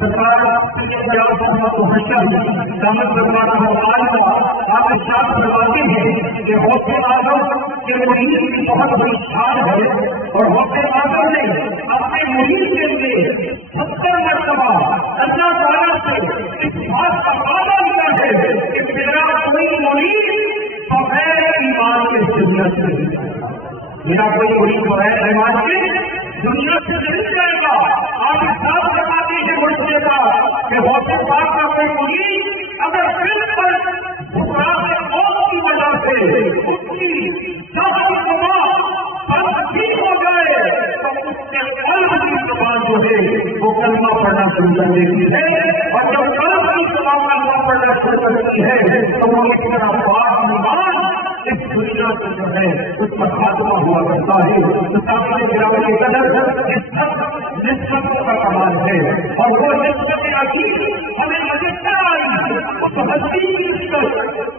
سرکار آپ ارشاد فرماتے ہیں کہ غوث اعظم کے مرید کی بہت بڑی شان ہے اور غوث اعظم نے اپنے مرید کے لیے 70 مرتبہ اللہ تعالیٰ سے اس بات کا وعدہ کیا ہے کہ میرا کوئی مرید بغیر ایمان کے دنیا سے نہیں جائے گا، میرا کوئی مرید بغیر ایمان کے دنیا سے نہیں جائے گا۔ آپ ارشاد فرماتے ہیں مرشد کا کہ غوث پاک کا کوئی مرید اگر بالکل بخار موت کی وجہ سے اس کی جان ٹھیک ہو جائے تو اس کے قلب کی زبان جو ہے وہ کلمہ پڑھنا شروع کر دیتی ہے، اور جب قلب کی زبان کلمہ پڑھنا شروع کرتی ہے تو وہ اس طرح پاک ایمان اس دنیا سے جو ہے اس پر خاتمہ ہوا کرتا ہے۔ گراوٹ کے قدر نسبت کا کمال ہے، اور وہ نسبت عقید ہمیں نظر آئی اس ہستی کی نسبت،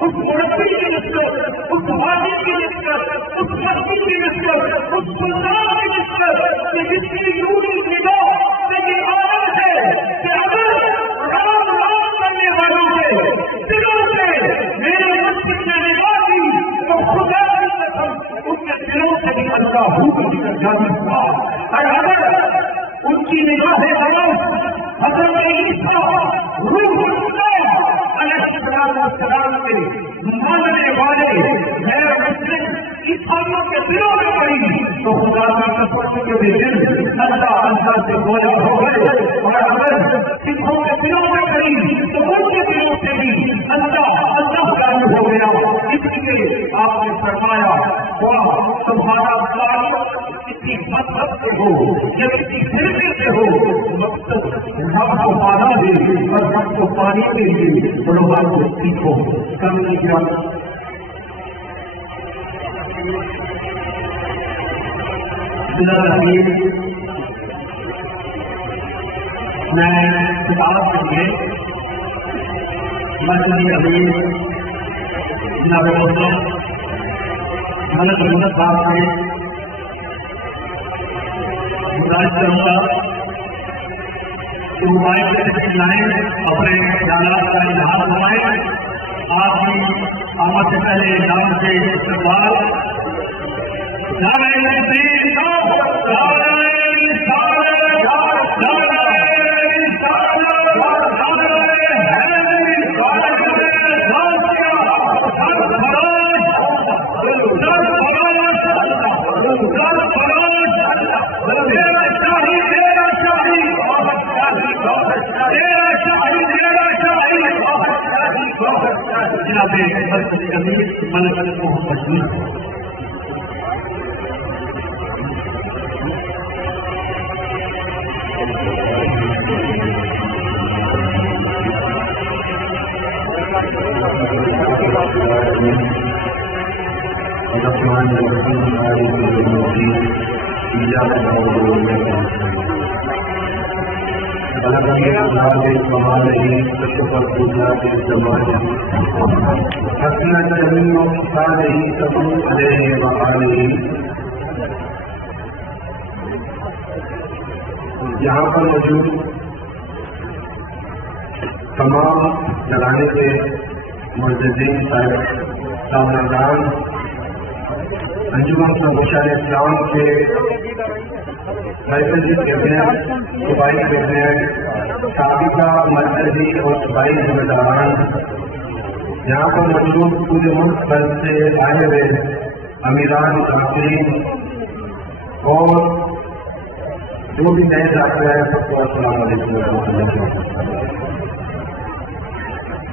اس مربی کی نسبت، اس وادی کی نسبت، اس ہستی کی نسبت، اس سلطان کی نسبت کہ جس کی روحی نگاہ لیکن آواز ہے کہ اگر رام رام کرنے والوں کے دلوں سے میرے مسجد نے نگاہ دی تو خدا کی قسم ان کے دلوں سے بھی اللہ نکل جاتی ہوا، اور اگر ان کی نگاہ حضرت عیسیٰ روح اللہ علیہ السلام کے ماننے والے غیر مسلم عیسائیوں کے دلوں میں پڑی تو خدا کا قسم کے دل اللہ سے گویا ہو گئے، اور اگر سکھوں کے دلوں میں پڑی تو ان کے دلوں سے بھی اللہ لاگو ہو گیا۔ اس لیے آپ نے فرمایا تمہارا تعلق کسی مذہب سے ہو یا کسی فرقے سے ہو، مقصد رب کو پانا دے اور رب کو پانے کے لیے علماء کو سیکھو۔ کرنے کی میں کتاب کے لیے مسجد امیر جناب محترم ملک محمد صاحب سے گزارش کروں گا کہ موبائل سے چلائیں، اپنے خیالات کا اظہار فرمائیں۔ آپ کی آمد سے پہلے نام سے استقبال یہاں پر موجود تمام جلانے کے معززین سامعین انجمن سموشہ اسلام کے مرکزی چیئرمین صوبائی چیئرمین سابقہ مرکزی اور صوبائی ذمہ داران، یہاں پر موجود پورے ملک بھر سے آئے ہوئے امیران کافرین اور جو بھی نئے ڈاکٹر ہیں سب کو السلام علیکم ورحمۃ اللہ وبرکاتہ۔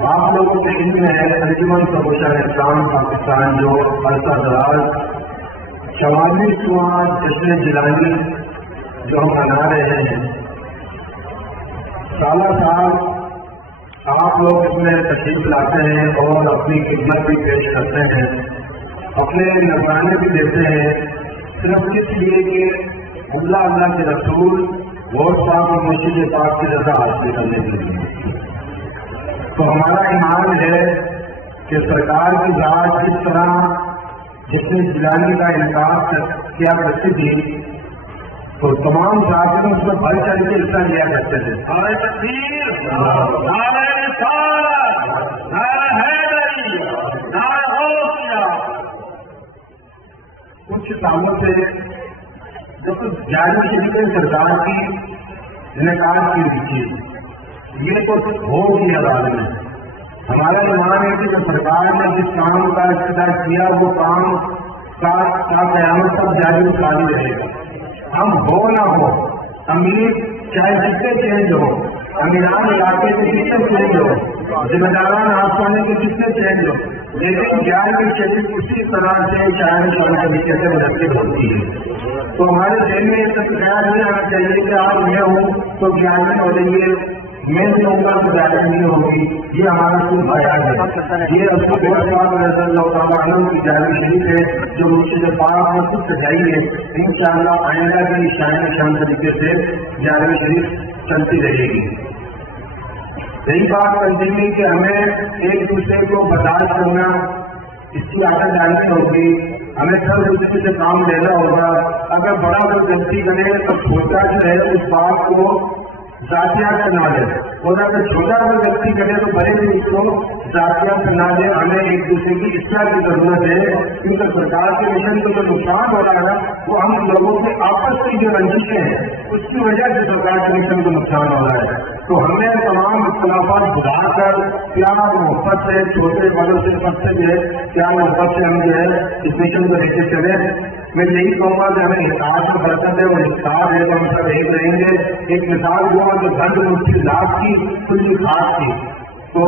آپ لوگوں کے علم ہے انجمن سموشہ اسلام پاکستان جو عرصہ دراز 44واں جشن جیلانی جو ہم منا رہے ہیں، سالہ سال آپ لوگ اس میں تشریف لاتے ہیں اور اپنی خدمت بھی پیش کرتے ہیں، اپنے نذرانے بھی دیتے ہیں، صرف اس لیے کہ اللہ کے رسول غوث پاک اور مرشد پاک کی رضا حاصل کرنے کے لیے۔ تو ہمارا ایمان ہے کہ سرکار کی ذات جس طرح جس نے جیلانی کا انعقاد کیا کرتی تھی، تو تمام ساتھی اس میں بڑھ چڑھ کے حصہ لیا کرتے تھے. نعرہ تکبیر، نعرہ رسالت، نعرہ حیدری، نعرہ غوثیہ. کچھ کاموں سے جب جاری شریف سرکار کی انعقاد کی ہوئی تھی، یہ تو ہو گئی عدالت میں. ہمارا ایمان ہے کہ جو سرکار نے جس کام کا افتتاح کیا وہ کام کا قیامت تک جاری خالی رہے گا. ہم ہو نہ ہو، امیر چاہے جتنے چینج ہو، امیران علاقے سے کتنے چینج ہو، ذمہ داران آسمانے کے کتنے چینج ہو، لیکن گیارہویں شریف اسی طرح سے چاہے شام طریقے سے منعقد ہوتی ہے. تو ہمارے ذہن میں یہ خیال نہیں آنا چاہیے کہ آپ میں ہوں تو گیارہویں ہو رہی ہے، میں نہیں ہوں گا تو گیارہویں نہیں ہوگی. یہ ہمارا کوئی خیال ہے. یہ رسول رضی اللہ تعالیٰ عنہ کی گیارہویں شریف ہے جو مرشد پاک نے خود سجائی ہے. انشاءاللہ آئندہ بھی شان طریقے سے گیارہویں شریف چلتی رہے گی. یہی بات کنٹینیو کہ ہمیں ایک دوسرے کو برداشت کرنا، اس کی عادت ڈالنی ہوگی. ہمیں سب دوسرے سے کام لینا ہوگا. اگر بڑا کوئی غلطی کرے تو چھوٹا جو ہے اس بات کو ذاتیات سے نہ لے، اور اگر چھوٹا کوئی غلطی کرے تو بڑے بھی اس کو ذاتیات سے نہ لے. ہمیں ایک دوسرے کی اصلاح کی ضرورت ہے، کیونکہ سرکار کے مشن کو جو نقصان ہو رہا ہے وہ ہم لوگوں کے آپس کی جو رنجشیں ہیں اس کی وجہ سے سرکار کے مشن کو نقصان ہو رہا ہے. تو ہمیں تمام اختلافات بجھا کر پیار محبت سے چھوٹے بڑوں سے سب سے جو ہے پیار محبت سے ہم جو ہے اس مشن کو لے کے چلے. میں یہی کہوں گا کہ ہمیں حساب میں برکت ہے، وہ حساب ہے تو ہم سب ایک رہیں گے. ایک مثال ہوا جو گھر مفتی ذات کی کلی خاص کی. تو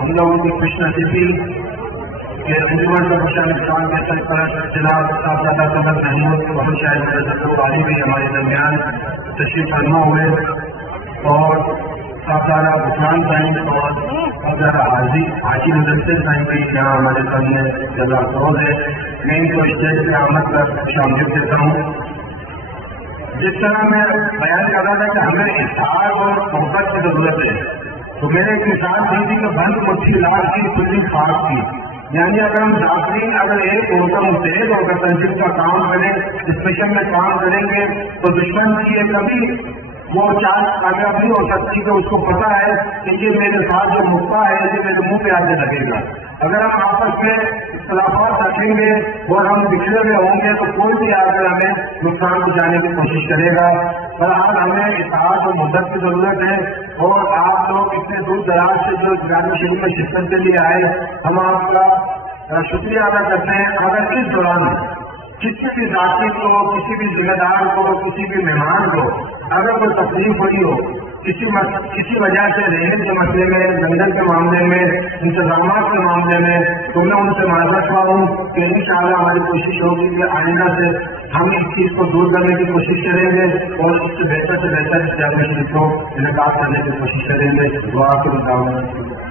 ہم لوگوں کی خوش نصیبی کہ انجمن بخشان اسلام کے سرپرست جناب صاحبزادہ صدر محمود بہت شاید والی بھی ہمارے درمیان تشریف فرما ہوئے اور صاحبزادہ بخشان صاحب اور حاجی مدرسے سائن کی جہاں ہمارے سامنے جگہ فروغ ہے، میں ان کو اسٹیج پہ آمد کر شامل دیتا ہوں۔ جس طرح میں بیان کر رہا تھا کہ ہمیں اتحاد اور محبت کی ضرورت ہے، تو میں نے ایک مثال دی تھی کہ بند مٹھی لال کی کلی خاص کی، یعنی اگر ہم ڈاکٹرین اگر ایک ہو کر متحد ہو کر تنظیم کا کام کریں، اسپیشل میں کام کریں گے تو دشمن کی یہ کبھی وہ چانس کامیاب نہیں ہو سکتی کہ اس کو پتا ہے کہ یہ میرے ساتھ جو مدعا ہے یہ میرے منہ پہ آنے لگے گا۔ اگر ہم آپس میں اختلافات رکھیں گے اور ہم بکھرے ہوئے ہوں گے تو کوئی بھی آ کر ہمیں نقصان پہنچانے کی کوشش کرے گا۔ فلحال ہمیں اتحاد اور مدد کی ضرورت ہے، اور آپ لوگ اتنے دور دراز سے جو گرانی شریف میں شرکت کے لیے آئے، ہم آپ کا شکریہ ادا کرتے ہیں۔ اگر اس دوران کسی بھی ذاتی کو، کسی بھی ذمہ دار کو، کسی بھی مہمان کو اگر کوئی تکلیف ہوئی ہو کسی وجہ سے رہنے کے مسئلے میں، جنگل کے معاملے میں، انتظامات کے معاملے میں، تو میں ان سے معذرت خواہ ہوں کہ انشاءاللہ ہماری کوشش ہوگی کہ آئندہ سے ہم اس چیز کو دور کرنے کی کوشش کریں گے اور اس سے بہتر اسٹیبلشمنٹ کو انعقاد کرنے کی کوشش کریں گے۔ دعا کے مطابق